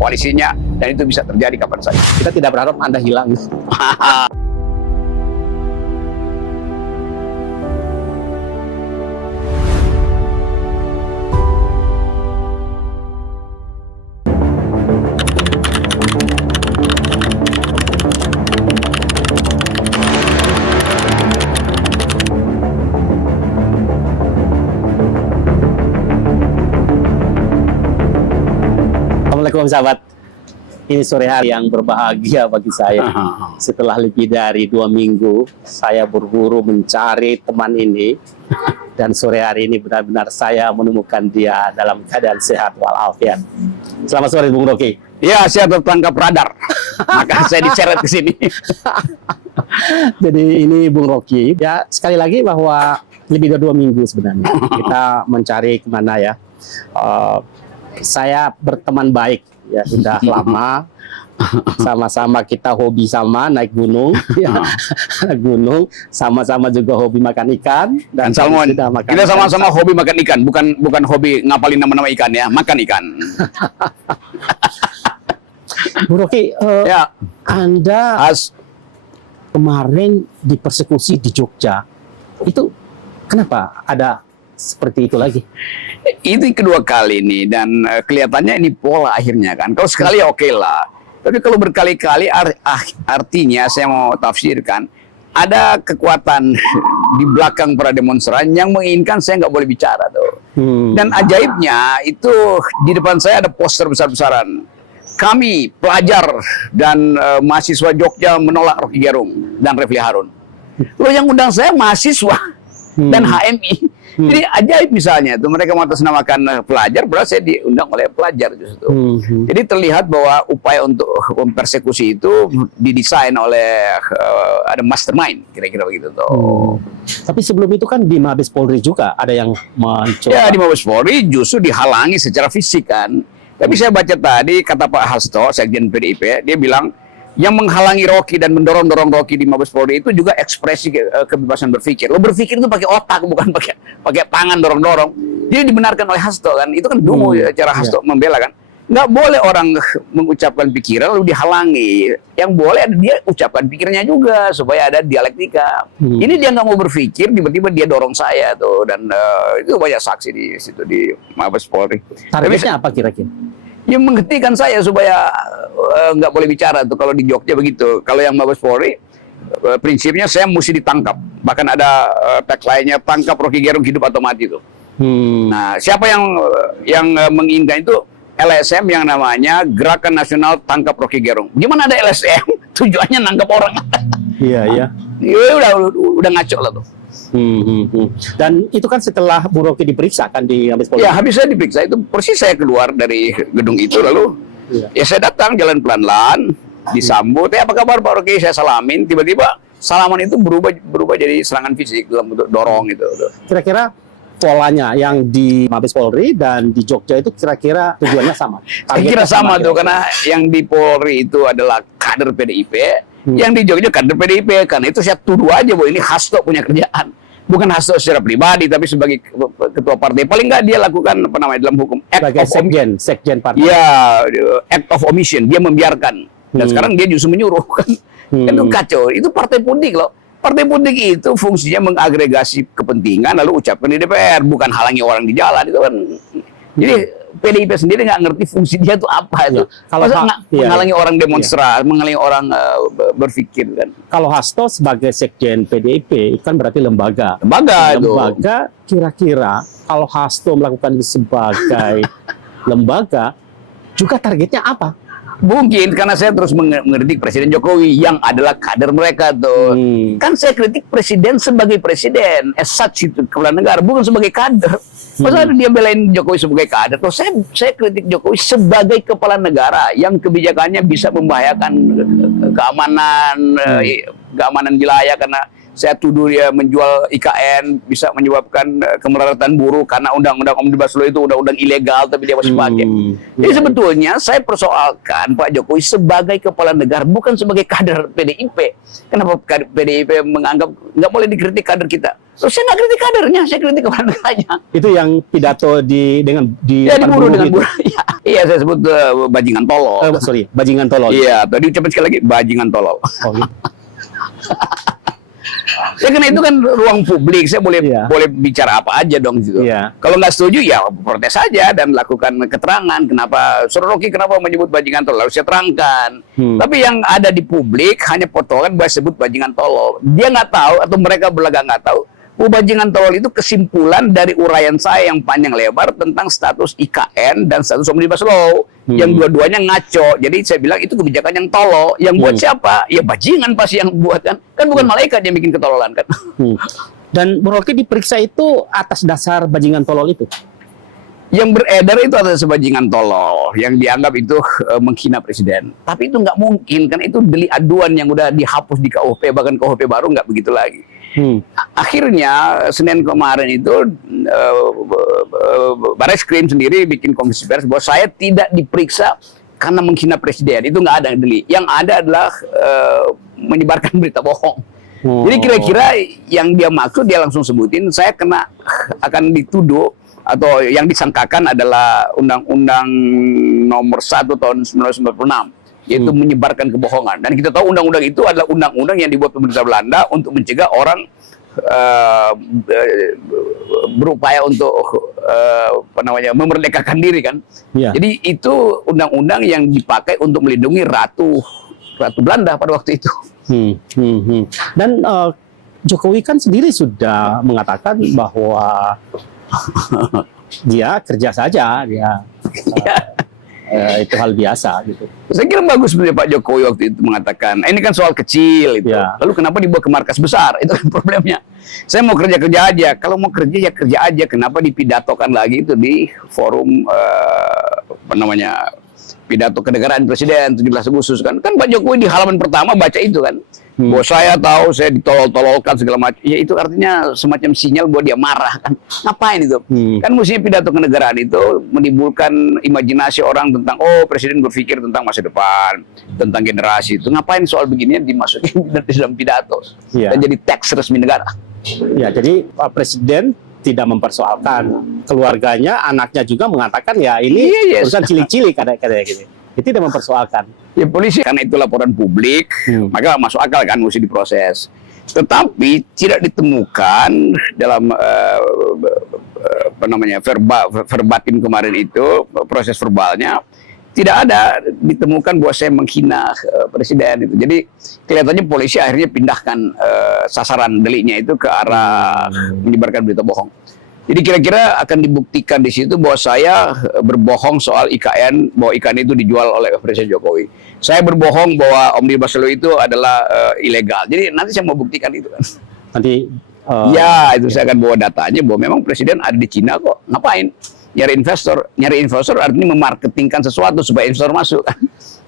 koalisinya, dan itu bisa terjadi kapan saja. Kita tidak berharap Anda hilang. Assalamualaikum sahabat, ini sore hari yang berbahagia bagi saya. Setelah lebih dari 2 minggu saya berburu mencari teman ini, dan sore hari ini benar-benar saya menemukan dia dalam keadaan sehat walafiat. Selamat sore Bung Rocky. Ya, saya tertangkap radar, maka saya diseret ke sini. Jadi ini Bung Rocky, ya sekali lagi bahwa lebih dari 2 minggu sebenarnya kita mencari kemana ya. Saya berteman baik ya, sudah lama, sama-sama kita hobi sama naik gunung ya. Gunung, sama-sama juga hobi makan ikan dan salmon. Kita sama-sama hobi makan ikan, bukan hobi ngapalin nama-nama ikan ya, makan ikan. Bu Rocky, ya. Anda kemarin dipersekusi di Jogja, itu kenapa ada seperti itu lagi? Itu kedua kali nih, dan kelihatannya ini pola akhirnya kan. Kalau sekali oke lah, tapi kalau berkali-kali artinya saya mau tafsirkan ada kekuatan di belakang para demonstran yang menginginkan saya nggak boleh bicara tuh. Dan ajaibnya itu di depan saya ada poster besar-besaran. Kami pelajar dan mahasiswa Jogja menolak Rocky Gerung dan Refli Harun. Loh, yang undang saya mahasiswa dan HMI. Jadi ajaib misalnya tuh mereka mengatasnamakan pelajar, padahal saya diundang oleh pelajar justru. Jadi terlihat bahwa upaya untuk mempersekusi itu didesain oleh ada mastermind, kira-kira begitu tuh. Tapi sebelum itu kan di Mabes Polri juga ada yang mencoba. Ya, di Mabes Polri justru dihalangi secara fisik kan. Tapi saya baca tadi kata Pak Hasto, Sekjen PDIP, dia bilang yang menghalangi Rocky dan mendorong-dorong Rocky di Mabes Polri itu juga ekspresi kebebasan berpikir. Lo berpikir itu pakai otak, bukan pakai tangan dorong-dorong. Jadi dibenarkan oleh Hasto kan. Itu kan dulu cara Hasto membela kan. Nggak boleh orang mengucapkan pikiran lalu dihalangi. Yang boleh dia ucapkan pikirnya juga supaya ada dialektika. Ini dia nggak mau berpikir, tiba-tiba dia dorong saya tuh, dan itu banyak saksi di situ di Mabes Polri. Targetnya apa kira-kira? Ya menghentikan saya supaya nggak boleh bicara tuh kalau di Jogja begitu. Kalau yang Mabes Polri prinsipnya saya mesti ditangkap. Bahkan ada tagline-nya, tangkap Rocky Gerung hidup atau mati tuh. Nah, siapa yang menginginkan itu LSM yang namanya Gerakan Nasional Tangkap Rocky Gerung. Gimana ada LSM? Tujuannya nangkap orang. Iya, iya. Ya udah ngaco lah tuh. Dan itu kan setelah Bu Rocky diperiksa kan di Mabes Polri? Ya, habis saya diperiksa itu persis saya keluar dari gedung itu, lalu ya saya datang jalan pelan-pelan, disambut, apa kabar Pak Rocky, saya salamin, tiba-tiba salaman itu berubah jadi serangan fisik dalam bentuk dorong itu. Kira-kira polanya yang di Mabes Polri dan di Jogja itu kira-kira tujuannya sama? Saya kira sama tuh, karena yang di Polri itu adalah kader PDIP, yang di Jogja kader PDIP, karena itu saya tuduh aja bahwa ini Hasto punya kerjaan. Bukan Hasto secara pribadi, tapi sebagai ketua partai. Paling nggak dia lakukan apa namanya dalam hukum sebagai sekjen partai. Ya, act of omission, dia membiarkan. Dan sekarang dia justru menyuruh kan. Itu kacau. Itu partai politik loh. Partai politik itu fungsinya mengagregasi kepentingan lalu ucapkan di DPR, bukan halangi orang di jalan itu kan. Jadi PDIP sendiri nggak ngerti fungsi dia itu apa itu. Kalau menghalangi orang demonstrasi, menghalangi orang berpikir kan. Kalau Hasto sebagai sekjen PDIP itu kan berarti lembaga. Lembaga kira-kira kalau Hasto melakukan itu sebagai lembaga, juga targetnya apa? Mungkin karena saya terus mengkritik Presiden Jokowi yang adalah kader mereka tuh. Kan saya kritik Presiden sebagai presiden, as such itu kepala negara, bukan sebagai kader. Masa dia belain Jokowi sebagai kader? Terus saya kritik Jokowi sebagai kepala negara yang kebijakannya bisa membahayakan keamanan wilayah, karena saya tuduh dia menjual IKN, bisa menyebabkan kemelaratan buruh karena undang-undang Omnibus Law itu undang-undang ilegal tapi dia masih pakai. Jadi sebetulnya saya persoalkan Pak Jokowi sebagai kepala negara, bukan sebagai kader PDIP. Kenapa PDIP menganggap nggak boleh dikritik kader kita? Terus saya nggak kritik kadernya, saya kritik kepala negaranya. Itu yang pidato dengan ya, di buruh dengan buruh. Ya. Iya, saya sebut bajingan tolol. Sorry, bajingan tolol. Iya, tadi ucapin sekali lagi bajingan tolol. Oh, gitu. Ya karena itu kan ruang publik, saya boleh Iya. boleh bicara apa aja dong gitu. Iya. Kalau nggak setuju ya protes saja dan lakukan keterangan. Kenapa Saudara Rocky kenapa menyebut bajingan tolol? Harus saya terangkan. Tapi yang ada di publik hanya potongan bahwa sebut bajingan tolol. Dia nggak tahu atau mereka belaga nggak tahu. Bajingan tolol itu kesimpulan dari uraian saya yang panjang lebar tentang status IKN dan status Omnibus Law. Yang dua-duanya ngaco. Jadi saya bilang itu kebijakan yang tolol. Yang buat siapa? Ya bajingan pasti yang buat kan. Kan bukan malaikat yang bikin ketololan kan. Dan Bung Rocky diperiksa itu atas dasar bajingan tolol itu. Yang beredar itu adalah sebajingan tolol yang dianggap itu menghina presiden. Tapi itu nggak mungkin kan itu delik aduan yang udah dihapus di KUHP, bahkan KUHP baru nggak begitu lagi. Akhirnya Senin kemarin itu Barreskrim sendiri bikin konferensi pers bahwa saya tidak diperiksa karena menghina presiden. Itu nggak ada delik. Yang ada adalah menyebarkan berita bohong. Jadi kira-kira yang dia maksud dia langsung sebutin saya akan dituduh atau yang disangkakan adalah Undang-Undang Nomor 1 tahun 1996 yaitu menyebarkan kebohongan. Dan kita tahu undang-undang itu adalah undang-undang yang dibuat pemerintah Belanda untuk mencegah orang berupaya untuk memerdekakan diri kan. Ya. Jadi itu undang-undang yang dipakai untuk melindungi ratu Belanda pada waktu itu. Dan Jokowi kan sendiri sudah mengatakan bahwa dia kerja saja, dia itu hal biasa gitu. Saya kira bagus sebenarnya Pak Jokowi waktu itu mengatakan, ini kan soal kecil itu. Ya. Lalu kenapa dibawa ke markas besar? Itu kan problemnya. Saya mau kerja aja. Kalau mau kerja ya kerja aja. Kenapa dipidatokan lagi itu di forum pidato kenegaraan Presiden 17 Agustus kan? Kan Pak Jokowi di halaman pertama baca itu kan. Bahwa saya tahu saya ditolol-tololkan segala macam. Ya itu artinya semacam sinyal bahwa dia marah kan. Ngapain itu? Kan mestinya pidato kenegaraan itu menimbulkan imajinasi orang tentang presiden berpikir tentang masa depan, tentang generasi itu. Ngapain soal beginian dimasukin dalam pidato? Ya. Dan jadi teks resmi negara. Ya, jadi Pak Presiden tidak mempersoalkan keluarganya, anaknya juga mengatakan ya ini urusan cilik-cilik katanya gitu. Itu tidak mempersoalkan. Ya polisi karena itu laporan publik, maka masuk akal kan mesti diproses. Tetapi tidak ditemukan dalam verbatim kemarin itu proses verbalnya tidak ada ditemukan bahwa saya menghina presiden itu. Jadi kelihatannya polisi akhirnya pindahkan sasaran deliknya itu ke arah menyebarkan berita bohong. Jadi kira-kira akan dibuktikan di situ bahwa saya berbohong soal IKN, bahwa IKN itu dijual oleh Presiden Jokowi. Saya berbohong bahwa Omnibus Law itu adalah ilegal. Jadi nanti saya mau buktikan itu kan. Nanti ya itu saya akan bawa datanya bahwa memang Presiden ada di Cina kok. Ngapain? Nyari investor artinya memarketingkan sesuatu supaya investor masuk.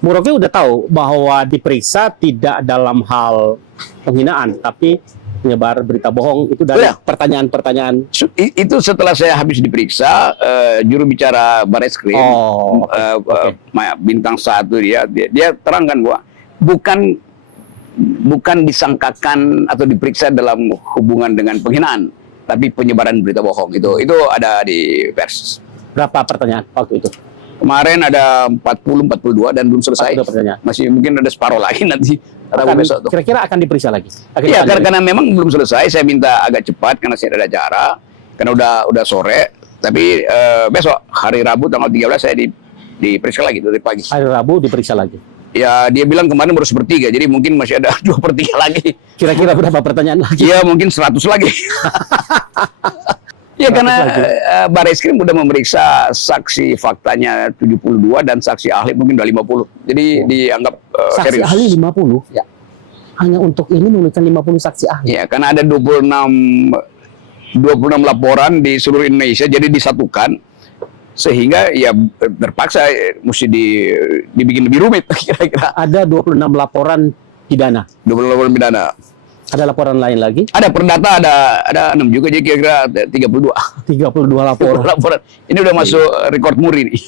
Bung Rocky udah tahu bahwa diperiksa tidak dalam hal penghinaan, tapi menyebar berita bohong itu dari pertanyaan-pertanyaan. Itu setelah saya habis diperiksa, juru bicara Barreskrim, bintang 1 dia terangkan bahwa bukan disangkakan atau diperiksa dalam hubungan dengan penghinaan, tapi penyebaran berita bohong. Itu ada di pers. Berapa pertanyaan waktu itu? Kemarin ada 42 dan belum selesai. Masih mungkin ada separuh lagi nanti. Kira-kira akan diperiksa lagi? Iya, karena memang belum selesai. Saya minta agak cepat karena saya ada acara. Karena udah sore. Tapi besok hari Rabu tanggal 13 saya diperiksa lagi dari pagi. Hari Rabu diperiksa lagi? Ya dia bilang kemarin baru 1/3. Jadi mungkin masih ada 2/3 lagi. Kira-kira berapa pertanyaan lagi? Iya mungkin 100 lagi. Ya karena Barreskrim udah memeriksa saksi faktanya 72 dan saksi ahli mungkin udah 50. Jadi dianggap saksi serius. Ahli 50? Ya. Hanya untuk ini memeriksa 50 saksi ahli? Ya karena ada 26 laporan di seluruh Indonesia jadi disatukan sehingga ya terpaksa mesti dibikin lebih rumit kira-kira. Ada 26 laporan pidana? 26 laporan pidana. Ada laporan lain lagi? Ada perdata ada 6 juga jadi kira-kira 32. 32 laporan. Ini udah masuk rekor muri nih.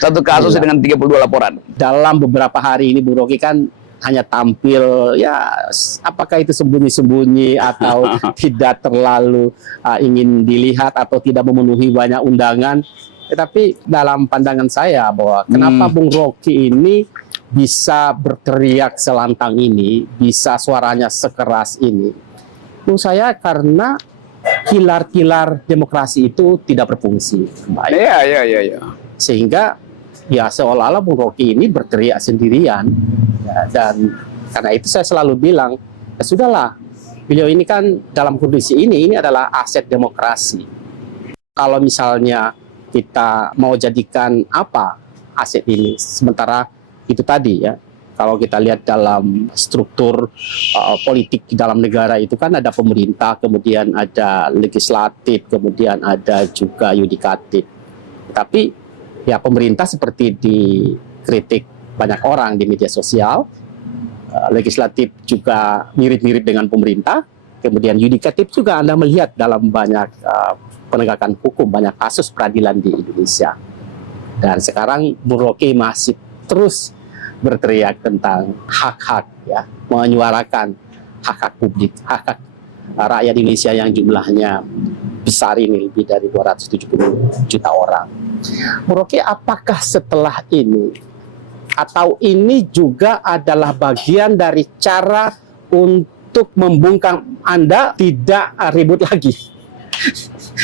Satu kasus dengan 32 laporan. Dalam beberapa hari ini Bung Rocky kan hanya tampil ya apakah itu sembunyi-sembunyi atau tidak terlalu ingin dilihat atau tidak memenuhi banyak undangan. Tetapi dalam pandangan saya bahwa kenapa Bung Rocky ini bisa berteriak selantang ini, bisa suaranya sekeras ini, menurut saya karena pilar-pilar demokrasi itu tidak berfungsi baik. Iya. Sehingga ya seolah-olah Bung Rocky ini berteriak sendirian. Ya, dan karena itu saya selalu bilang, ya sudahlah, beliau ini kan dalam kondisi ini adalah aset demokrasi. Kalau misalnya kita mau jadikan apa aset ini, sementara itu tadi ya, kalau kita lihat dalam struktur politik di dalam negara itu kan ada pemerintah, kemudian ada legislatif, kemudian ada juga yudikatif. Tapi ya pemerintah seperti dikritik banyak orang di media sosial, legislatif juga mirip-mirip dengan pemerintah, kemudian yudikatif juga Anda melihat dalam banyak penegakan hukum, banyak kasus peradilan di Indonesia. Dan sekarang Bung Rocky masih terus berteriak tentang hak-hak, ya, menyuarakan hak-hak publik, hak-hak rakyat Indonesia yang jumlahnya besar ini, lebih dari 270 juta orang. Bung Rocky, apakah setelah ini, atau ini juga adalah bagian dari cara untuk membungkam Anda tidak ribut lagi?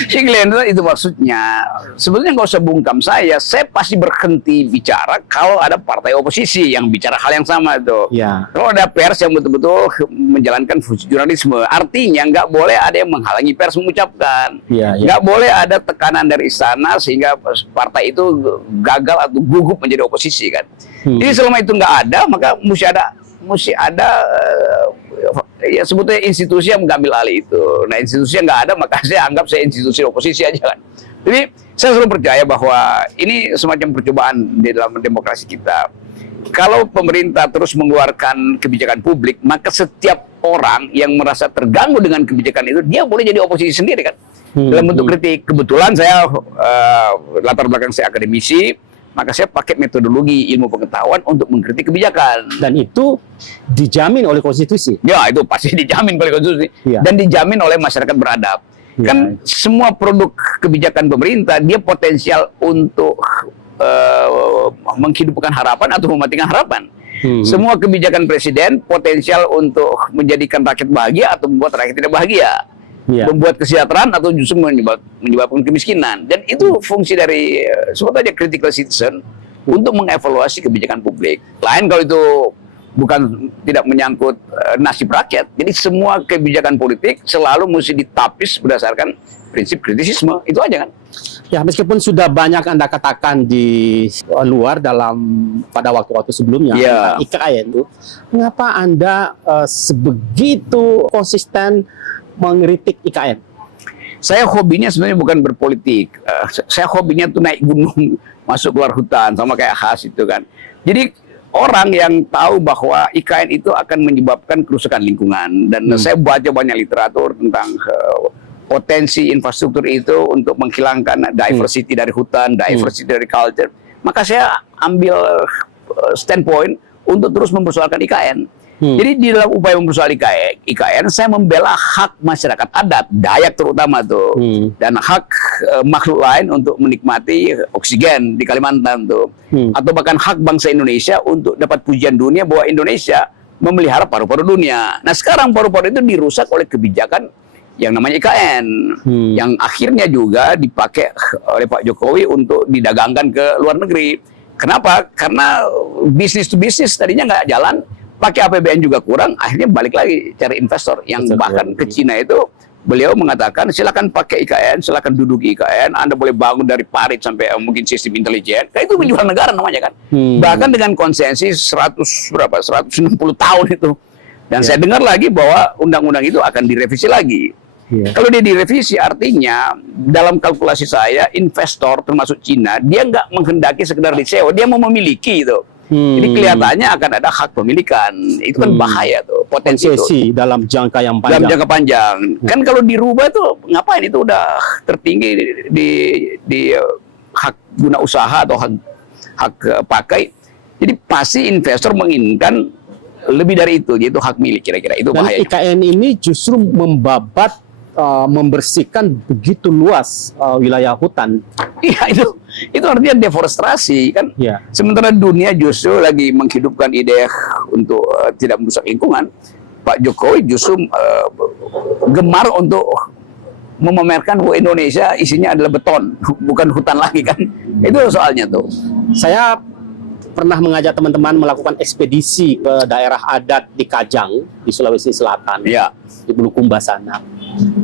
Glenn, itu maksudnya. Sebetulnya nggak usah bungkam saya pasti berhenti bicara kalau ada partai oposisi yang bicara hal yang sama itu. Ya. Kalau ada pers yang betul-betul menjalankan fungsi jurnalisme, artinya nggak boleh ada yang menghalangi pers mengucapkan. Nggak boleh ada tekanan dari istana sehingga partai itu gagal atau gugup menjadi oposisi kan. Jadi selama itu nggak ada, maka mesti ada ya sebetulnya institusi yang mengambil alih itu. Nah, institusi yang nggak ada, maka saya anggap saya institusi oposisi aja kan. Jadi saya selalu percaya bahwa ini semacam percobaan di dalam demokrasi kita. Kalau pemerintah terus mengeluarkan kebijakan publik, maka setiap orang yang merasa terganggu dengan kebijakan itu, dia boleh jadi oposisi sendiri kan. Dalam bentuk kritik. Kebetulan saya latar belakang saya akademisi, maka saya pakai metodologi ilmu pengetahuan untuk mengkritik kebijakan. Dan itu dijamin oleh konstitusi. Ya, itu pasti dijamin oleh konstitusi. Ya. Dan dijamin oleh masyarakat beradab. Ya. Kan semua produk kebijakan pemerintah, dia potensial untuk menghidupkan harapan atau mematikan harapan. Semua kebijakan presiden potensial untuk menjadikan rakyat bahagia atau membuat rakyat tidak bahagia. Ya. Membuat kesejahteraan atau justru menyebabkan kemiskinan. Dan itu fungsi dari sebetulnya critical citizen untuk mengevaluasi kebijakan publik. Lain kalau itu bukan tidak menyangkut nasib rakyat. Jadi semua kebijakan politik selalu mesti ditapis berdasarkan prinsip kritisisme. Itu aja kan. Ya, meskipun sudah banyak Anda katakan di luar pada waktu-waktu sebelumnya, IKN itu, mengapa Anda sebegitu konsisten mengkritik IKN? Saya hobinya sebenarnya bukan berpolitik. Saya hobinya tuh naik gunung, masuk keluar hutan, sama kayak khas itu kan. Jadi orang yang tahu bahwa IKN itu akan menyebabkan kerusakan lingkungan. Dan saya baca banyak literatur tentang potensi infrastruktur itu untuk menghilangkan diversity dari hutan, diversity dari culture. Maka saya ambil standpoint untuk terus mempersoalkan IKN. Jadi di dalam upaya mempersoalkan IKN, saya membela hak masyarakat adat, Dayak terutama tuh, dan hak makhluk lain untuk menikmati oksigen di Kalimantan tuh, atau bahkan hak bangsa Indonesia untuk dapat pujian dunia bahwa Indonesia memelihara paru-paru dunia. Nah sekarang paru-paru itu dirusak oleh kebijakan yang namanya IKN, yang akhirnya juga dipakai oleh Pak Jokowi untuk didagangkan ke luar negeri. Kenapa? Karena bisnis to bisnis tadinya nggak jalan. Pakai APBN juga kurang, akhirnya balik lagi cari investor yang bahkan ke Cina itu beliau mengatakan silakan pakai IKN, silakan duduki IKN, Anda boleh bangun dari parit sampai mungkin sistem intelijen. Kayak itu menjual negara namanya kan. Bahkan dengan konsensi 160 tahun itu. Dan saya dengar lagi bahwa undang-undang itu akan direvisi lagi. Kalau dia direvisi artinya dalam kalkulasi saya investor termasuk Cina dia nggak menghendaki sekedar disewa, dia mau memiliki itu. Jadi kelihatannya akan ada hak pemilikan. Itu kan bahaya tuh, potensi itu dalam jangka yang panjang. Dalam jangka panjang. Kan kalau dirubah tuh ngapain, itu udah tertinggi di hak guna usaha atau hak pakai. Jadi pasti investor menginginkan lebih dari itu, yaitu hak milik kira-kira. Itu bahaya. Dan IKN ini justru membabat membersihkan begitu luas wilayah hutan. Iya, itu artinya deforestasi kan. Ya. Sementara dunia justru lagi menghidupkan ide untuk tidak merusak lingkungan. Pak Jokowi justru gemar untuk memamerkan bahwa Indonesia isinya adalah beton, bukan hutan lagi kan. Itu soalnya tuh. Saya pernah mengajak teman-teman melakukan ekspedisi ke daerah adat di Kajang, di Sulawesi Selatan, Ya. di Bulukumba sana.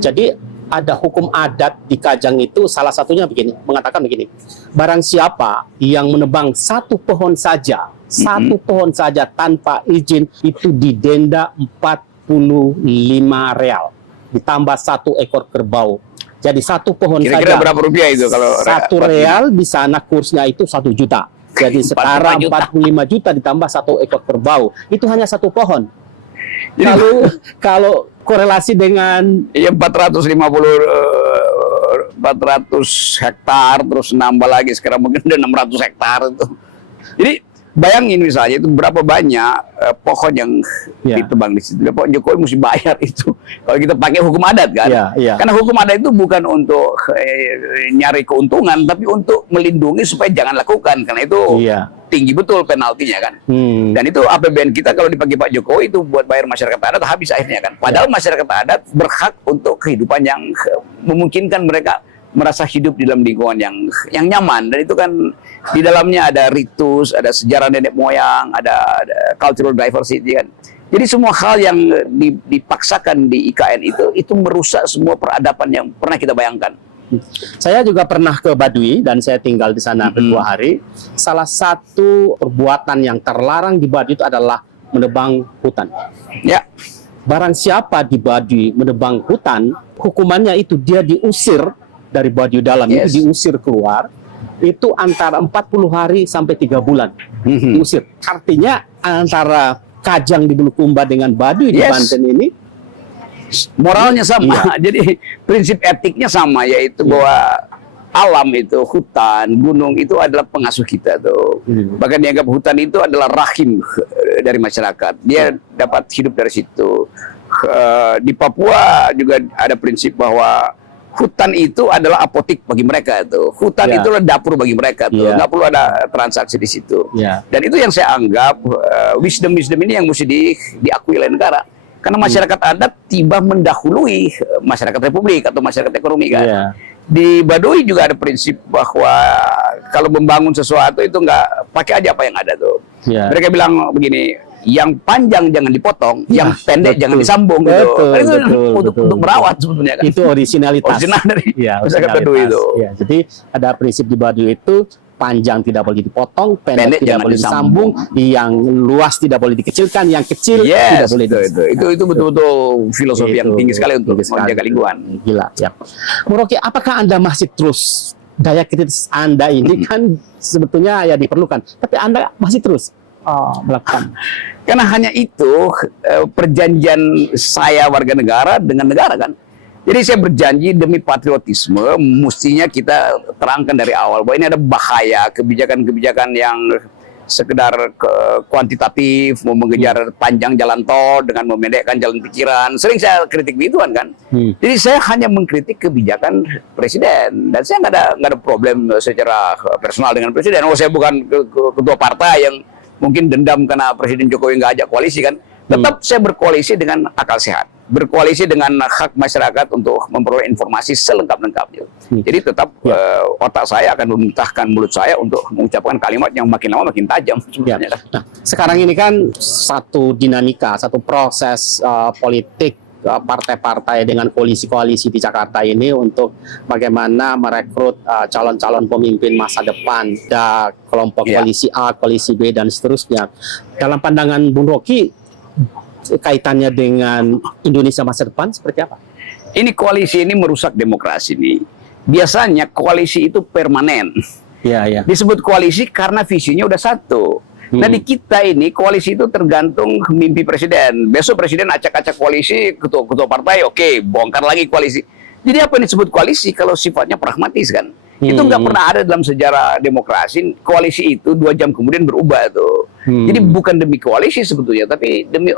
Jadi ada hukum adat di Kajang itu salah satunya begini, mengatakan begini, barang siapa yang menebang satu pohon saja, satu pohon saja tanpa izin itu didenda 45 real, ditambah 1 ekor kerbau. Jadi satu pohon Kira-kira saja. berapa rupiah itu kalau 1 real di sana kursnya itu 1 juta. Jadi setara 45 juta ditambah 1 ekor kerbau. Itu hanya 1 pohon. Jadi, Kalau korelasi dengan ya 400 hektar terus nambah lagi sekarang mungkin udah 600 hektar itu. Jadi bayangin misalnya itu berapa banyak pohon yang Ya. ditebang di situ. Pak Jokowi mesti bayar itu kalau kita pakai hukum adat kan. Ya, ya. Karena hukum adat itu bukan untuk nyari keuntungan tapi untuk melindungi supaya jangan lakukan karena itu Iya. tinggi betul penaltinya kan. Dan itu APBN kita kalau dipakai Pak Jokowi itu buat bayar masyarakat adat habis akhirnya kan. Padahal masyarakat adat berhak untuk kehidupan yang memungkinkan mereka merasa hidup di dalam lingkungan yang nyaman, dan itu kan di dalamnya ada ritus, ada sejarah nenek moyang, ada cultural diversity kan. Jadi semua hal yang dipaksakan di IKN itu merusak semua peradaban yang pernah kita bayangkan. Saya juga pernah ke Baduy dan saya tinggal di sana 2 hari. Salah satu perbuatan yang terlarang di Baduy itu adalah menebang hutan. Ya. Barang siapa di Baduy menebang hutan, hukumannya itu dia diusir dari Baduy dalam, Yes. itu diusir keluar. Itu antara 40 hari sampai 3 bulan diusir. Artinya antara Kajang di Bulukumba dengan Baduy di Yes. Banten ini Moralnya sama, Iya. jadi prinsip etiknya sama, yaitu bahwa alam itu, hutan, gunung itu adalah pengasuh kita tuh. Bahkan dianggap hutan itu adalah rahim dari masyarakat. Dia dapat hidup dari situ. Di Papua juga ada prinsip bahwa hutan itu adalah apotik bagi mereka tuh. Hutan Ya. itu adalah dapur bagi mereka tuh. Ya. Nggak perlu ada transaksi di situ. Ya. Dan itu yang saya anggap wisdom ini yang mesti diakui oleh negara. Karena masyarakat adat tiba mendahului masyarakat republik atau masyarakat ekonomi kan. Ya. Di Baduy juga ada prinsip bahwa kalau membangun sesuatu itu nggak pakai aja apa yang ada tuh. Ya. Mereka bilang begini, yang panjang jangan dipotong, yang pendek betul. jangan disambung gitu. Betul, Kan itu betul, untuk betul. merawat sebetulnya kan. Itu originalitas. Original dari Ya, masyarakat Baduy itu. Ya, jadi ada prinsip di Baduy itu panjang tidak boleh dipotong, pendek tidak jangan boleh disambung, yang luas tidak boleh dikecilkan, yang kecil tidak Yes, boleh itu betul-betul filosofi yang Itu tinggi sekali untuk tinggi sekali. menjaga lingkungan. Gila, ya. Bung Rocky, apakah Anda masih terus daya kritis Anda ini kan sebetulnya ya diperlukan, tapi Anda masih terus melakukan? Karena hanya itu perjanjian saya warga negara dengan negara kan. Jadi saya berjanji demi patriotisme, mestinya kita terangkan dari awal bahwa ini ada bahaya kebijakan-kebijakan yang sekedar kuantitatif, mau mengejar panjang jalan tol dengan memendekkan jalan pikiran. Sering saya kritik begituan kan. Jadi saya hanya mengkritik kebijakan presiden, dan saya nggak ada problem secara personal dengan presiden. Oh, saya bukan ketua partai yang mungkin dendam karena Presiden Jokowi nggak ajak koalisi kan. Tetap saya berkoalisi dengan akal sehat, berkoalisi dengan hak masyarakat untuk memperoleh informasi selengkap-lengkapnya. Jadi tetap otak saya akan memerintahkan mulut saya untuk mengucapkan kalimat yang makin lama makin tajam. Ya. Nah, sekarang ini kan satu dinamika, satu proses politik partai-partai dengan koalisi-koalisi di Jakarta ini untuk bagaimana merekrut calon-calon pemimpin masa depan, ada kelompok koalisi A, koalisi B, dan seterusnya. Dalam pandangan Bung Rocky, kaitannya dengan Indonesia masa depan seperti apa? Ini koalisi ini merusak demokrasi nih. Biasanya koalisi itu permanen. Ya, ya. Disebut koalisi karena visinya udah satu. Nah di kita ini koalisi itu tergantung mimpi presiden. Besok presiden acak-acak koalisi, ketua partai, oke, bongkar lagi koalisi. Jadi apa yang disebut koalisi kalau sifatnya pragmatis kan? Itu nggak pernah ada dalam sejarah demokrasi. Koalisi itu 2 jam kemudian berubah tuh. Jadi bukan demi koalisi sebetulnya, tapi demi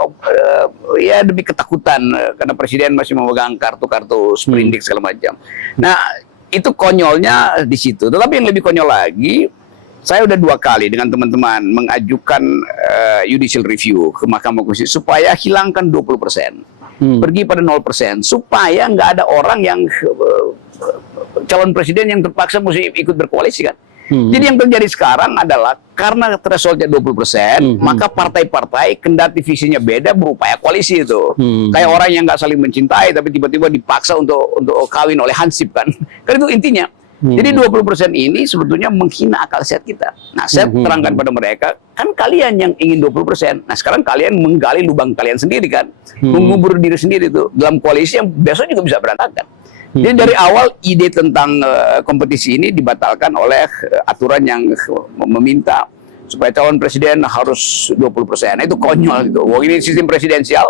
ya demi ketakutan karena presiden masih memegang kartu-kartu sprindik segala macam. Nah itu konyolnya di situ. Tetapi yang lebih konyol lagi, saya udah 2 kali dengan teman-teman mengajukan judicial review ke Mahkamah Konstitusi supaya hilangkan 20%. Pergi pada 0%, supaya nggak ada orang yang calon presiden yang terpaksa mesti ikut berkoalisi kan. Jadi yang terjadi sekarang adalah karena thresholdnya 20%, maka partai-partai kendati visinya beda berupaya koalisi itu. Kayak orang yang nggak saling mencintai tapi tiba-tiba dipaksa untuk kawin oleh hansip kan. Kan itu intinya. Jadi 20% ini sebetulnya menghina akal sehat kita. Nah, saya terangkan pada mereka, kan kalian yang ingin 20%. Nah, sekarang kalian menggali lubang kalian sendiri kan. Mengubur diri sendiri itu dalam koalisi yang besok juga bisa berantakan. Jadi dari awal ide tentang kompetisi ini dibatalkan oleh aturan yang meminta supaya calon presiden harus 20%. Nah, itu konyol gitu. Wah, ini sistem presidensial.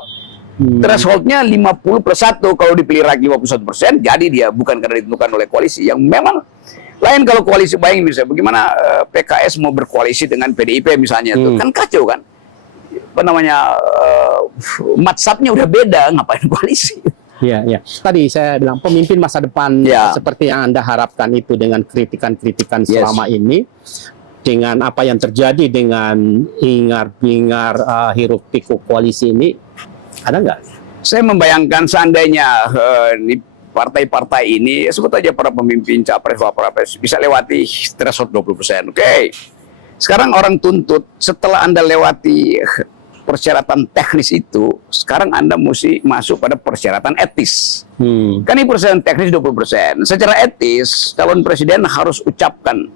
Thresholdnya 50+1, kalau dipilih rakyat 51%, jadi dia bukan karena ditentukan oleh koalisi yang memang lain. Kalau koalisi, bayangin misalnya bagaimana PKS mau berkoalisi dengan PDIP misalnya, tuh kan kacau kan, apa namanya, matsapnya udah beda, ngapain koalisi. Iya. Tadi saya bilang pemimpin masa depan seperti yang Anda harapkan itu dengan kritikan-kritikan selama ini, dengan apa yang terjadi dengan ingar-bingar hiruk pikuk koalisi ini, ada nggak? Saya membayangkan seandainya partai-partai ini, sebut aja para pemimpin capres, wapres bisa lewati threshold 20%. Oke. Sekarang orang tuntut setelah Anda lewati persyaratan teknis itu, sekarang Anda mesti masuk pada persyaratan etis. Kan ini persyaratan teknis 20%. Secara etis, calon presiden harus ucapkan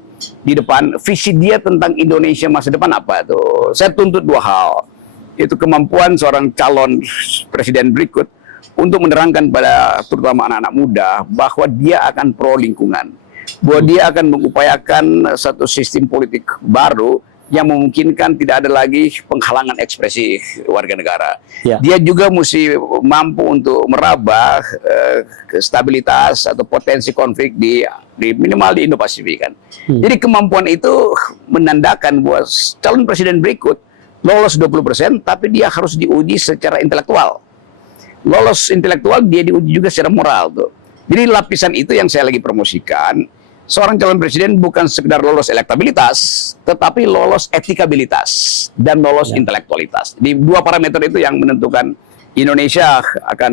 di depan visi dia tentang Indonesia masa depan apa tuh. Saya tuntut 2 hal. Itu kemampuan seorang calon presiden berikut untuk menerangkan pada terutama anak-anak muda bahwa dia akan pro lingkungan, bahwa dia akan mengupayakan satu sistem politik baru yang memungkinkan tidak ada lagi penghalangan ekspresi warga negara. Dia juga mesti mampu untuk meraba stabilitas atau potensi konflik di minimal di Indo-Pasifik kan. Jadi kemampuan itu menandakan bahwa calon presiden berikut lolos 20%, tapi dia harus diuji secara intelektual. Lolos intelektual, dia diuji juga secara moral tuh. Jadi lapisan itu yang saya lagi promosikan. Seorang calon presiden bukan sekedar lolos elektabilitas, tetapi lolos etikabilitas dan lolos intelektualitas. Di 2 parameter itu yang menentukan Indonesia akan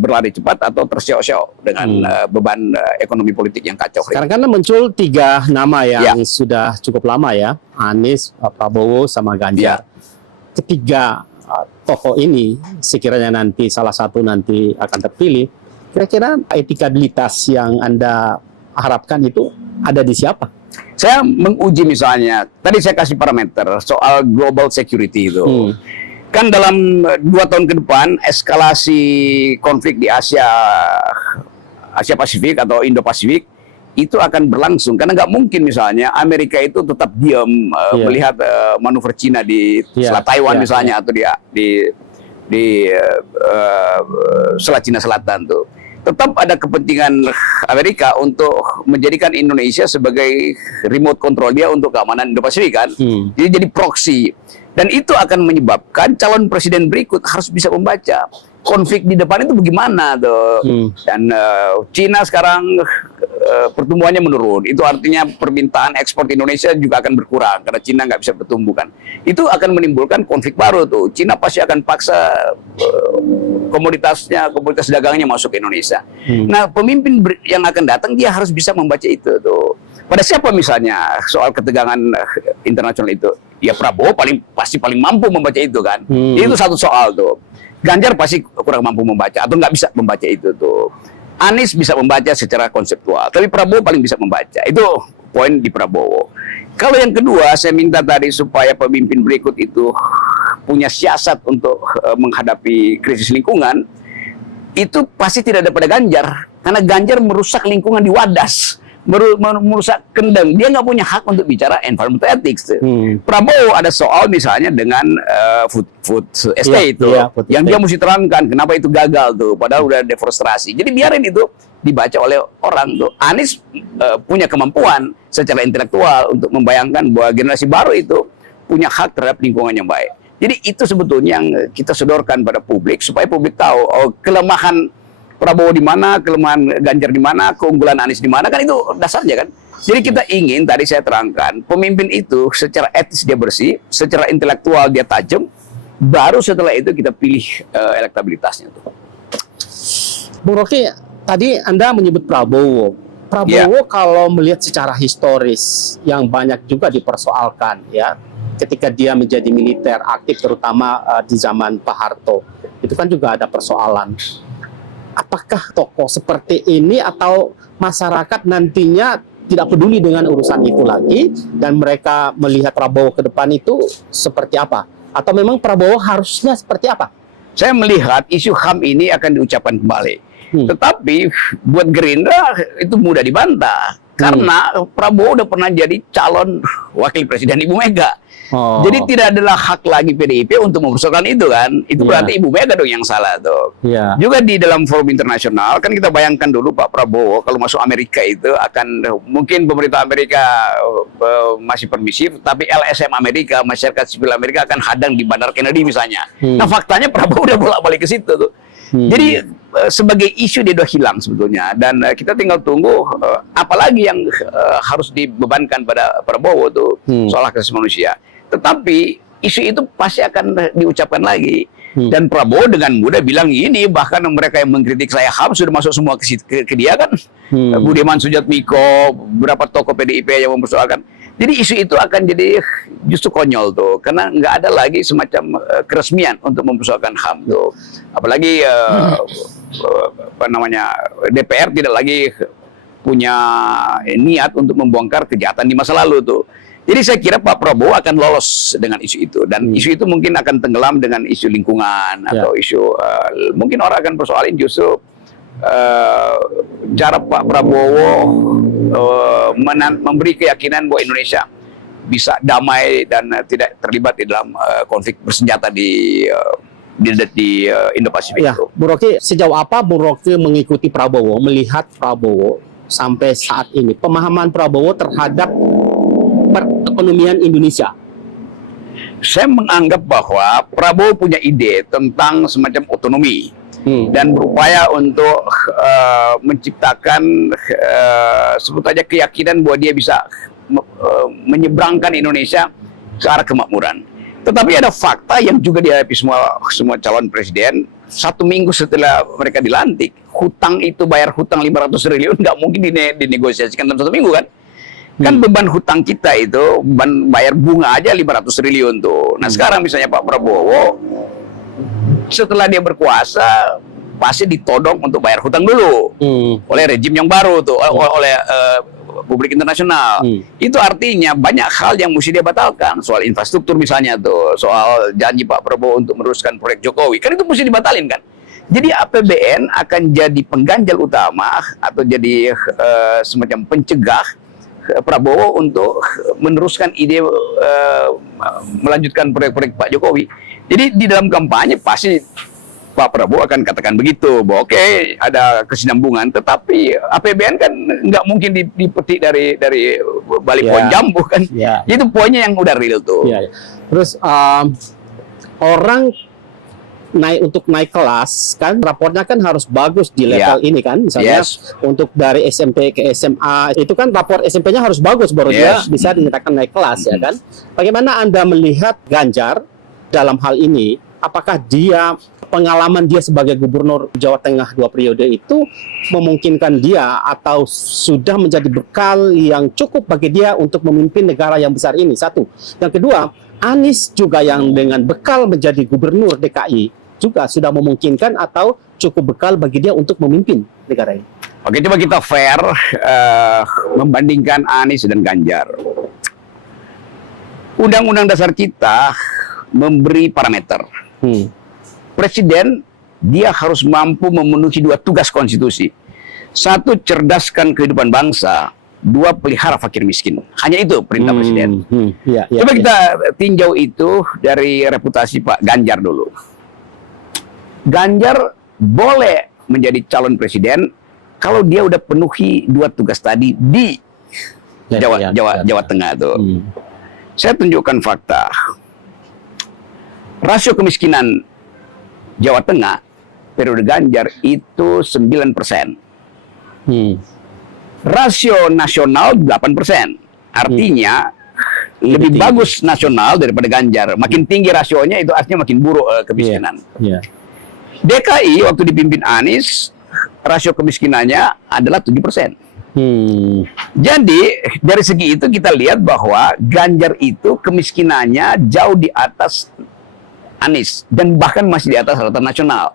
berlari cepat atau tersiok-siok dengan beban ekonomi politik yang kacau. Sekarang kan muncul 3 nama yang sudah cukup lama ya, Anies, Prabowo, sama Ganjar. Ketiga tokoh ini sekiranya nanti salah satu nanti akan terpilih, kira-kira etikabilitas yang Anda harapkan itu ada di siapa? Saya menguji misalnya, tadi saya kasih parameter soal global security itu. Kan dalam 2 tahun ke depan eskalasi konflik di Asia Pasifik atau Indo-Pasifik itu akan berlangsung, karena nggak mungkin misalnya Amerika itu tetap diam melihat manuver Cina di Selat Taiwan misalnya atau di Selat Cina Selatan tuh. Tetap ada kepentingan Amerika untuk menjadikan Indonesia sebagai remote control dia untuk keamanan Indo-Pasifik kan. Jadi proxy. Dan itu akan menyebabkan calon presiden berikut harus bisa membaca konflik di depan itu bagaimana tuh. Dan Cina sekarang pertumbuhannya menurun. Itu artinya permintaan ekspor Indonesia juga akan berkurang karena Cina nggak bisa bertumbuh kan. Itu akan menimbulkan konflik baru tuh. Cina pasti akan paksa komoditas dagangnya masuk ke Indonesia. Nah, pemimpin yang akan datang dia harus bisa membaca itu tuh. Pada siapa misalnya soal ketegangan internasional itu? Ya Prabowo pasti paling mampu membaca itu kan. Itu satu soal tuh. Ganjar pasti kurang mampu membaca atau nggak bisa membaca itu tuh. Anies bisa membaca secara konseptual, tapi Prabowo paling bisa membaca. Itu poin di Prabowo. Kalau yang kedua, saya minta tadi supaya pemimpin berikut itu punya siasat untuk menghadapi krisis lingkungan. Itu pasti tidak ada pada Ganjar, karena Ganjar merusak lingkungan di Wadas, merusak Kendeng. Dia nggak punya hak untuk bicara environmental ethics. Prabowo ada soal misalnya dengan food estate itu, yang dia mesti terangkan kenapa itu gagal tuh, padahal udah deforestasi. Jadi biarin itu dibaca oleh orang tuh. Anies punya kemampuan secara intelektual untuk membayangkan bahwa generasi baru itu punya hak terhadap lingkungan yang baik. Jadi itu sebetulnya yang kita sodorkan pada publik supaya publik tahu kelemahan Prabowo di mana, kelemahan Ganjar di mana, keunggulan Anies di mana, kan itu dasarnya kan. Jadi kita ingin, tadi saya terangkan, pemimpin itu secara etis dia bersih, secara intelektual dia tajam, baru setelah itu kita pilih elektabilitasnya tuh. Bung Rocky, tadi Anda menyebut Prabowo. Prabowo kalau melihat secara historis yang banyak juga dipersoalkan ya, ketika dia menjadi militer aktif terutama di zaman Pak Harto, itu kan juga ada persoalan. Apakah tokoh seperti ini atau masyarakat nantinya tidak peduli dengan urusan itu lagi dan mereka melihat Prabowo ke depan itu seperti apa? Atau memang Prabowo harusnya seperti apa? Saya melihat isu HAM ini akan diucapkan kembali. Tetapi buat Gerindra itu mudah dibantah. Karena Prabowo udah pernah jadi calon wakil presiden Ibu Mega. Jadi tidak adalah hak lagi PDIP untuk mempersoalkan itu kan. Itu berarti Ibu Mega dong yang salah tuh. Juga di dalam forum internasional kan kita bayangkan dulu Pak Prabowo kalau masuk Amerika itu akan mungkin pemerintah Amerika masih permisif, tapi LSM Amerika, masyarakat sipil Amerika akan hadang di Bandara Kennedy misalnya. Nah faktanya Prabowo udah bolak-balik ke situ tuh. Jadi sebagai isu dia udah hilang sebetulnya, dan kita tinggal tunggu apalagi yang harus dibebankan pada Prabowo tuh soal hak asasi manusia. Tetapi isu itu pasti akan diucapkan lagi. Dan Prabowo dengan mudah bilang ini, bahkan mereka yang mengkritik saya HAM sudah masuk semua ke dia kan. Budiman Sujatmiko, beberapa tokoh PDIP yang mempersoalkan. Jadi isu itu akan jadi justru konyol tuh, karena nggak ada lagi semacam keresmian untuk mempersoalkan HAM tuh. Apalagi apa namanya, DPR tidak lagi punya niat untuk membongkar kejahatan di masa lalu tuh. Jadi saya kira Pak Prabowo akan lolos dengan isu itu, dan isu itu mungkin akan tenggelam dengan isu lingkungan atau isu mungkin orang akan persoalin justru cara Pak Prabowo memberi keyakinan bahwa Indonesia bisa damai dan tidak terlibat di dalam konflik bersenjata di Indo-Pasifik. Bung Rocky, sejauh apa Bung Rocky mengikuti Prabowo, melihat Prabowo sampai saat ini, pemahaman Prabowo terhadap perekonomian Indonesia? Saya menganggap bahwa Prabowo punya ide tentang semacam otonomi dan berupaya untuk menciptakan sebut saja keyakinan bahwa dia bisa menyeberangkan Indonesia ke arah kemakmuran. Tetapi ada fakta yang juga dihadapi semua calon presiden. 1 minggu setelah mereka dilantik, hutang itu, bayar hutang 500 triliun nggak mungkin dinegosiasikan dalam 1 minggu kan? Kan beban hutang kita itu, beban bayar bunga aja 500 triliun tuh. Nah sekarang misalnya Pak Prabowo, setelah dia berkuasa, pasti ditodong untuk bayar hutang dulu oleh rejim yang baru tuh, oleh publik internasional. Itu artinya banyak hal yang mesti dia batalkan. Soal infrastruktur misalnya tuh, soal janji Pak Prabowo untuk meneruskan proyek Jokowi, kan itu mesti dibatalin kan. Jadi APBN akan jadi pengganjal utama atau jadi semacam pencegah Prabowo untuk meneruskan ide melanjutkan proyek-proyek Pak Jokowi. Jadi di dalam kampanye pasti Pak Prabowo akan katakan begitu, bahwa oke, ada kesinambungan, tetapi APBN kan nggak mungkin dipetik dari balik pohon jambu kan. Itu poinnya yang udah real tuh. Terus orang untuk naik kelas kan, raportnya kan harus bagus di level ini kan, misalnya untuk dari SMP ke SMA itu kan rapor SMP-nya harus bagus baru dia bisa dinyatakan naik kelas ya kan. Bagaimana Anda melihat Ganjar dalam hal ini? Apakah dia, pengalaman dia sebagai gubernur Jawa Tengah 2 periode itu memungkinkan dia atau sudah menjadi bekal yang cukup bagi dia untuk memimpin negara yang besar ini? Satu. Yang kedua, Anies juga yang dengan bekal menjadi gubernur DKI juga sudah memungkinkan atau cukup bekal bagi dia untuk memimpin negara ini. Oke, coba kita fair membandingkan Anies dan Ganjar. Undang-undang dasar kita memberi parameter. Presiden dia harus mampu memenuhi 2 tugas konstitusi. 1, cerdaskan kehidupan bangsa. 2, pelihara fakir miskin. Hanya itu perintah presiden. Coba kita tinjau itu dari reputasi Pak Ganjar dulu. Ganjar boleh menjadi calon presiden kalau dia udah penuhi 2 tugas tadi di Jawa Tengah tuh. Saya tunjukkan fakta. Rasio kemiskinan Jawa Tengah periode Ganjar itu 9%. Rasio nasional 8%. Artinya lebih bagus nasional daripada Ganjar. Makin tinggi rasionya itu artinya makin buruk kemiskinan. DKI waktu dipimpin Anies, rasio kemiskinannya adalah 7%. Jadi dari segi itu kita lihat bahwa Ganjar itu kemiskinannya jauh di atas Anies dan bahkan masih di atas rata nasional.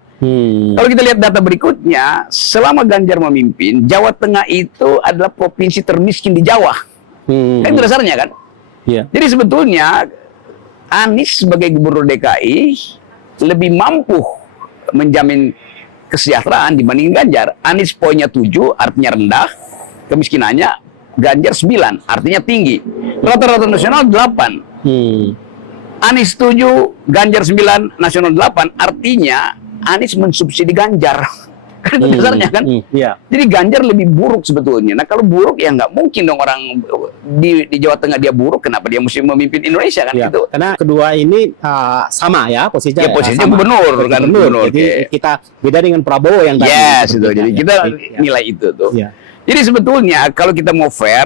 Kalau kita lihat data berikutnya, selama Ganjar memimpin, Jawa Tengah itu adalah provinsi termiskin di Jawa. Kan itu dasarnya kan? Jadi sebetulnya Anies sebagai gubernur DKI lebih mampu menjamin kesejahteraan dibanding Ganjar. Anies poinnya 7, artinya rendah. Kemiskinannya Ganjar 9, artinya tinggi. Rata-rata nasional 8. Anies 7, Ganjar 9, nasional 8, artinya Anies mensubsidi Ganjar. Kan itu dasarnya kan? Jadi Ganjar lebih buruk sebetulnya. Nah kalau buruk ya nggak mungkin dong orang di Jawa Tengah dia buruk. Kenapa dia mesti memimpin Indonesia kan? Gitu. Karena kedua ini sama ya posisinya. Ya posisinya gubernur kan. Gubernur. Jadi kita beda dengan Prabowo yang tadi. Yes itu. Jadi kita nilai itu tuh. Jadi sebetulnya kalau kita mau fair,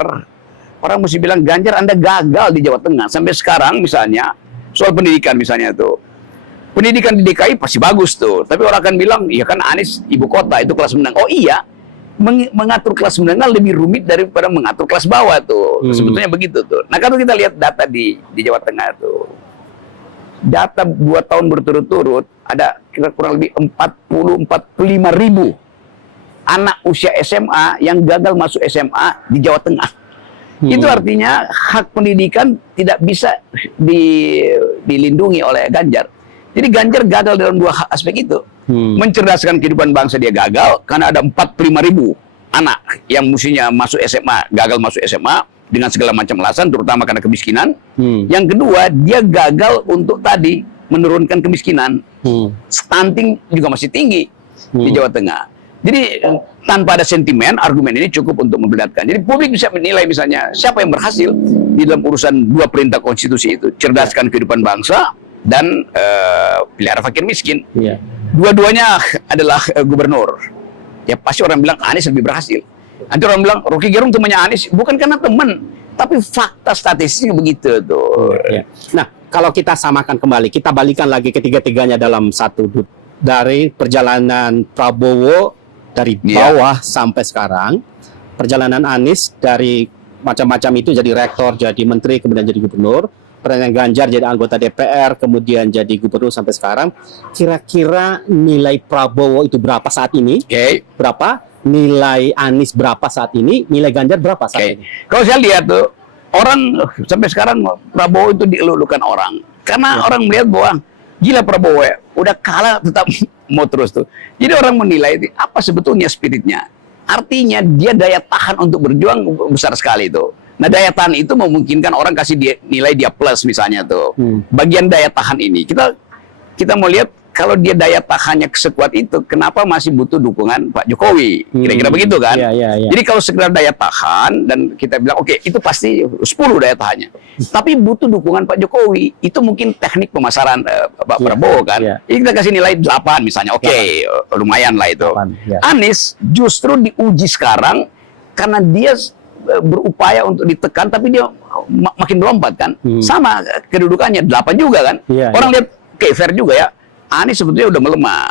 orang mesti bilang Ganjar Anda gagal di Jawa Tengah. Sampai sekarang misalnya soal pendidikan misalnya tuh. Pendidikan di DKI pasti bagus tuh, tapi orang akan bilang, iya kan Anies ibu kota itu kelas menengah. Oh iya, mengatur kelas menengah lebih rumit daripada mengatur kelas bawah tuh. Sebetulnya begitu tuh. Nah kalau kita lihat data di Jawa Tengah tuh, data 2 tahun berturut-turut ada kurang lebih 45 ribu anak usia SMA yang gagal masuk SMA di Jawa Tengah. Itu artinya hak pendidikan tidak bisa dilindungi oleh Ganjar. Jadi Ganjar gagal dalam 2 aspek itu. Mencerdaskan kehidupan bangsa dia gagal karena ada 45 ribu anak yang mestinya masuk SMA, gagal masuk SMA dengan segala macam alasan, terutama karena kemiskinan. Yang kedua, dia gagal untuk tadi menurunkan kemiskinan. Stunting juga masih tinggi di Jawa Tengah. Jadi tanpa ada sentimen, argumen ini cukup untuk membedakan. Jadi publik bisa menilai misalnya siapa yang berhasil di dalam urusan 2 perintah konstitusi itu, cerdaskan kehidupan bangsa dan pelihara fakir miskin. Dua-duanya adalah gubernur. Ya pasti orang bilang Anies lebih berhasil. Nanti orang bilang Rocky Gerung temannya Anies, bukan karena teman, tapi fakta statistiknya begitu tuh. Nah kalau kita samakan kembali, kita balikan lagi ketiga-tiganya dalam satu dari perjalanan Prabowo dari bawah sampai sekarang, perjalanan Anies dari macam-macam itu jadi rektor, jadi menteri, kemudian jadi gubernur. Perjalanan Ganjar jadi anggota DPR, kemudian jadi gubernur sampai sekarang. Kira-kira nilai Prabowo itu berapa saat ini? Berapa? Nilai Anies berapa saat ini? Nilai Ganjar berapa saat ini? Kalau saya lihat tuh, orang sampai sekarang Prabowo itu dielulukan orang. Karena orang melihat bahwa gila Prabowo ya, udah kalah tetap mau terus tuh. Jadi orang menilai apa sebetulnya spiritnya. Artinya dia daya tahan untuk berjuang besar sekali tuh. Nah daya tahan itu memungkinkan orang kasih nilai dia plus misalnya tuh. Bagian daya tahan ini kita mau lihat kalau dia daya tahannya sekuat itu, kenapa masih butuh dukungan Pak Jokowi? Kira-kira begitu kan? Jadi kalau sekedar daya tahan dan kita bilang oke, itu pasti 10 daya tahannya. Tapi butuh dukungan Pak Jokowi. Itu mungkin teknik pemasaran Pak Prabowo kan. Jadi kita kasih nilai 8 misalnya. Oke, lumayan lah itu. Anies justru diuji sekarang karena dia berupaya untuk ditekan, tapi dia makin melompat kan. Sama kedudukannya 8 juga kan. Orang lihat fair juga ya. Anies sebetulnya udah melemah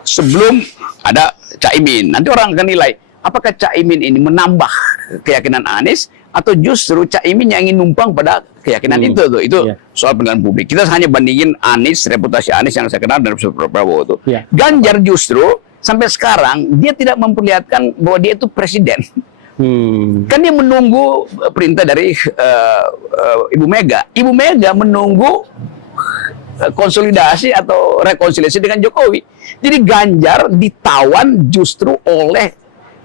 sebelum ada Caimin. Nanti orang akan nilai apakah Caimin ini menambah keyakinan Anies atau justru Caimin yang ingin numpang pada keyakinan itu tuh. Itu soal penilaian publik. Kita hanya bandingin Anies, reputasi Anies yang saya kenal dan Prabowo tuh. Ganjar justru sampai sekarang dia tidak memperlihatkan bahwa dia itu presiden. Kan dia menunggu perintah dari Ibu Mega. Ibu Mega menunggu konsolidasi atau rekonsiliasi dengan Jokowi. Jadi Ganjar ditawan justru oleh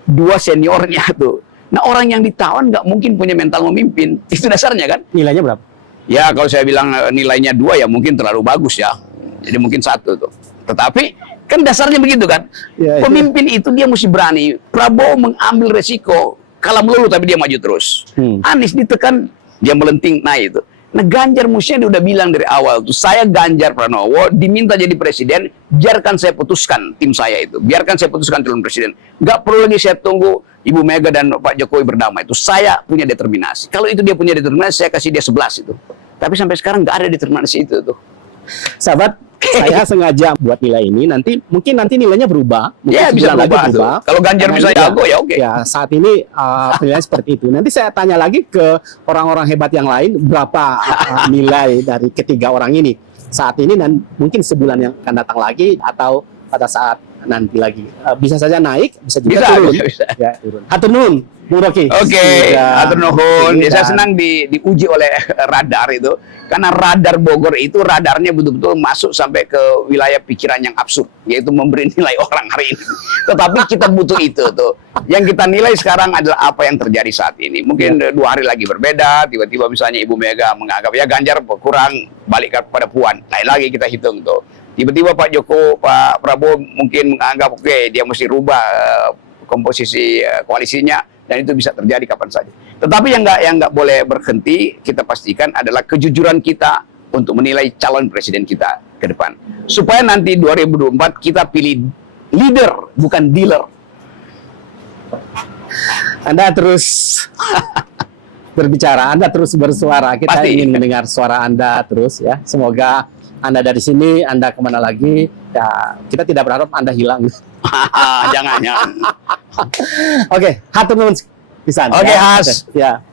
2 seniornya tuh. Nah orang yang ditawan nggak mungkin punya mental memimpin. Itu dasarnya kan. Nilainya berapa? Ya kalau saya bilang nilainya 2 ya mungkin terlalu bagus ya. Jadi mungkin 1 tuh. Tetapi kan dasarnya begitu kan. Ya, Pemimpin itu dia mesti berani. Prabowo mengambil resiko kalah melulu tapi dia maju terus. Anies ditekan dia melenting naik itu. Nah Ganjar mestinya dia udah bilang dari awal tuh, saya Ganjar Pranowo diminta jadi presiden, biarkan saya putuskan tim saya itu, biarkan saya putuskan calon presiden. Nggak perlu lagi saya tunggu Ibu Mega dan Pak Jokowi berdamai. Itu saya punya determinasi. Kalau itu dia punya determinasi, saya kasih dia 11 itu. Tapi sampai sekarang nggak ada determinasi itu tuh. Sahabat, saya sengaja buat nilai ini. Mungkin nanti nilainya berubah. Mungkin Ya bisa sebulan lagi berubah. Kalau Ganjar Karena bisa jago ya oke. Ya saat ini penilaian seperti itu. Nanti saya tanya lagi ke orang-orang hebat yang lain berapa nilai dari ketiga orang ini saat ini, dan mungkin sebulan yang akan datang lagi atau pada saat nanti lagi bisa saja naik, bisa juga turun. Bisa. Ya, turun. Hatur nuhun, Bung Rocky. Oke, hatur nuhun. Ya, saya senang diuji oleh radar itu. Karena radar Bogor itu radarnya betul-betul masuk sampai ke wilayah pikiran yang absurd, yaitu memberi nilai orang hari ini. Tetapi kita butuh itu tuh. Yang kita nilai sekarang adalah apa yang terjadi saat ini. Mungkin 2 hari lagi berbeda, tiba-tiba misalnya Ibu Mega menganggap ya Ganjar kurang, balik kepada Puan. Lain lagi kita hitung tuh. Tiba-tiba Pak Prabowo mungkin menganggap oke, dia mesti rubah komposisi koalisinya, dan itu bisa terjadi kapan saja. Tetapi yang nggak boleh berhenti, kita pastikan adalah kejujuran kita untuk menilai calon presiden kita ke depan. Supaya nanti 2024 kita pilih leader, bukan dealer. Anda terus berbicara, Anda terus bersuara. Kita Pasti. ingin mendengar suara Anda terus ya. Semoga Anda dari sini, Anda kemana lagi, ya kita tidak berharap Anda hilang. Jangan. Oke, hatur nuhun pisan. Oke, Has. Ya.